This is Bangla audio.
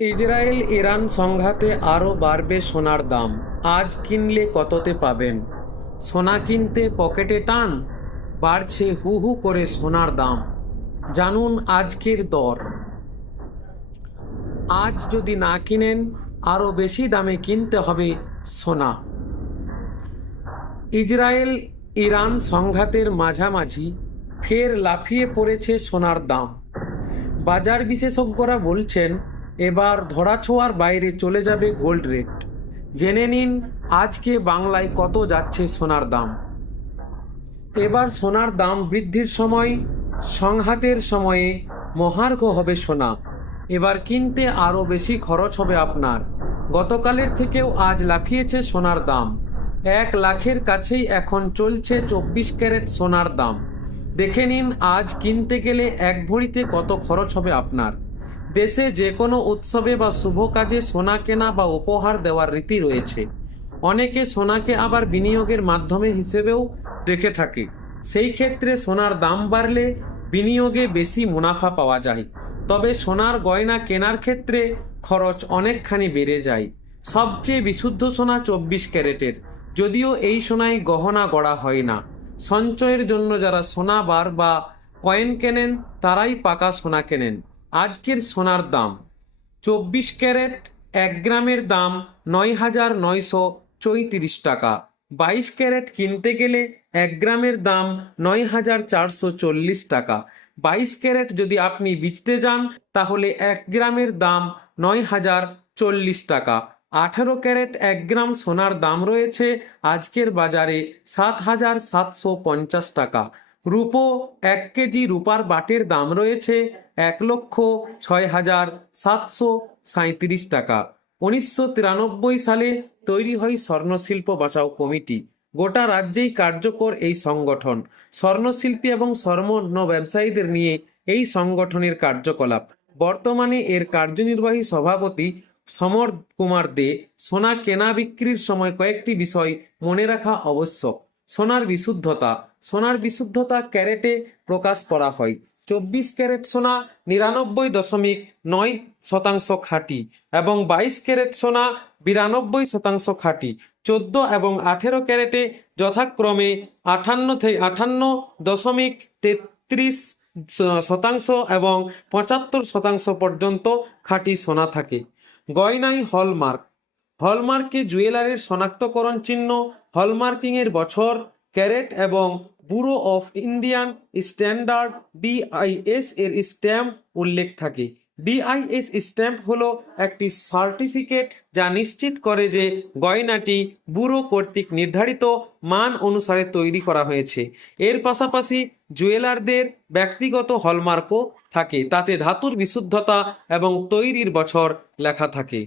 ইসরায়েল ইরান সংঘাতে আরও বাড়বে সোনার দাম। আজ কিনলে কততে পাবেন? সোনা কিনতে পকেটে টান, বাড়ছে হু হু করে সোনার দাম। জানুন আজকের দর। আজ যদি না কিনেন, আরও বেশি দামে কিনতে হবে সোনা। ইসরায়েল ইরান সংঘাতের মাঝামাঝি ফের লাফিয়ে পড়েছে সোনার দাম। বাজার বিশেষজ্ঞরা বলছেন এবার ধরাছোঁয়ার বাইরে চলে যাবে গোল্ড রেট জেনে নিন আজকে বাংলায় কত যাচ্ছে সোনার দাম। এবার সোনার দাম বৃদ্ধির সময়, সংঘাতের সময়ে মহার্ঘ হবে সোনা। এবার কিনতে আরও বেশি খরচ হবে আপনার। গতকালের থেকেও আজ লাফিয়েছে সোনার দাম। এক লাখের কাছেই এখন চলছে চব্বিশ ক্যারেট সোনার দাম। দেখে নিন আজ কিনতে গেলে এক ভরিতে কত খরচ হবে আপনার। দেশে যে কোনো উৎসবে বা শুভ কাজে সোনা কেনা বা উপহার দেওয়ার রীতি রয়েছে। অনেকে সোনাকে আবার বিনিয়োগের মাধ্যমে হিসেবেও দেখে থাকে। সেই ক্ষেত্রে সোনার দাম বাড়লে বিনিয়োগে বেশি মুনাফা পাওয়া যায়। তবে সোনার গয়না কেনার ক্ষেত্রে খরচ অনেকখানি বেড়ে যায়। সবচেয়ে বিশুদ্ধ সোনা চব্বিশ ক্যারেটের। যদিও এই সোনায় গহনা গড়া হয় না। সঞ্চয়ের জন্য যারা সোনা বার বা কয়েন কেনেন, তারাই পাকা সোনা কেনেন। আজকের সোনার দাম চব্বিশ ক্যারেট এক গ্রামের দাম নয় হাজার নয়শো চৌত্রিশ টাকা। বাইশ ক্যারেট কিনতে গেলে এক গ্রামের দাম নয় হাজার চারশো চল্লিশ টাকা। বাইশ ক্যারেট যদি আপনি বিচতে যান, তাহলে এক গ্রামের দাম নয় হাজার চল্লিশ টাকা। আঠারো ক্যারেট এক গ্রাম সোনার দাম রয়েছে আজকের বাজারে সাত হাজার সাতশো পঞ্চাশ টাকা। রূপো এক কেজি রূপার বাটের দাম রয়েছে এক লক্ষ ছয় হাজার সাতশো সাঁত্রিশ টাকা। উনিশশো তিরানব্বই সালে তৈরি হয় স্বর্ণশিল্প বাঁচাও কমিটি। গোটা রাজ্যেই কার্যকর এই সংগঠন। স্বর্ণশিল্পী এবং স্বর্ণ ব্যবসায়ীদের নিয়ে এই সংগঠনের কার্যকলাপ। বর্তমানে এর কার্যনির্বাহী সভাপতি সমর কুমার দে সোনা কেনা বিক্রির সময় কয়েকটি বিষয় মনে রাখা আবশ্যক। সোনার বিশুদ্ধতা সোনার বিশুদ্ধতা ক্যারেটে প্রকাশ করা হয়। চব্বিশ ক্যারেট সোনা নিরানব্বই দশমিক নয় শতাংশ খাঁটি এবং বাইশ ক্যারেট সোনা বিরানব্বই শতাংশ খাঁটি। চোদ্দ এবং আঠেরো ক্যারেটে যথাক্রমে আঠান্ন থেকে আঠান্ন দশমিক তেত্রিশ শতাংশ এবং পঁচাত্তর শতাংশ পর্যন্ত খাঁটি সোনা থাকে। গয়নাই হলমার্ক। হলমার্কে জুয়েলারির শনাক্তকরণ চিহ্ন, হলমার্কিংয়ের বছর, ক্যারেট এবং bureau of Indian standard BIS এর স্ট্যাম্প উল্লেখ থাকে। বিআইএস স্ট্যাম্প হলো একটি সার্টিফিকেট যা নিশ্চিত করে যে গয়নাটি ব্যুরো কর্তৃক নির্ধারিত মান অনুসারে তৈরি করা হয়েছে। এর পাশাপাশি জুয়েলারদের ব্যক্তিগত হলমার্কও থাকে, তাতে ধাতুর বিশুদ্ধতা এবং তৈরির বছর লেখা থাকে।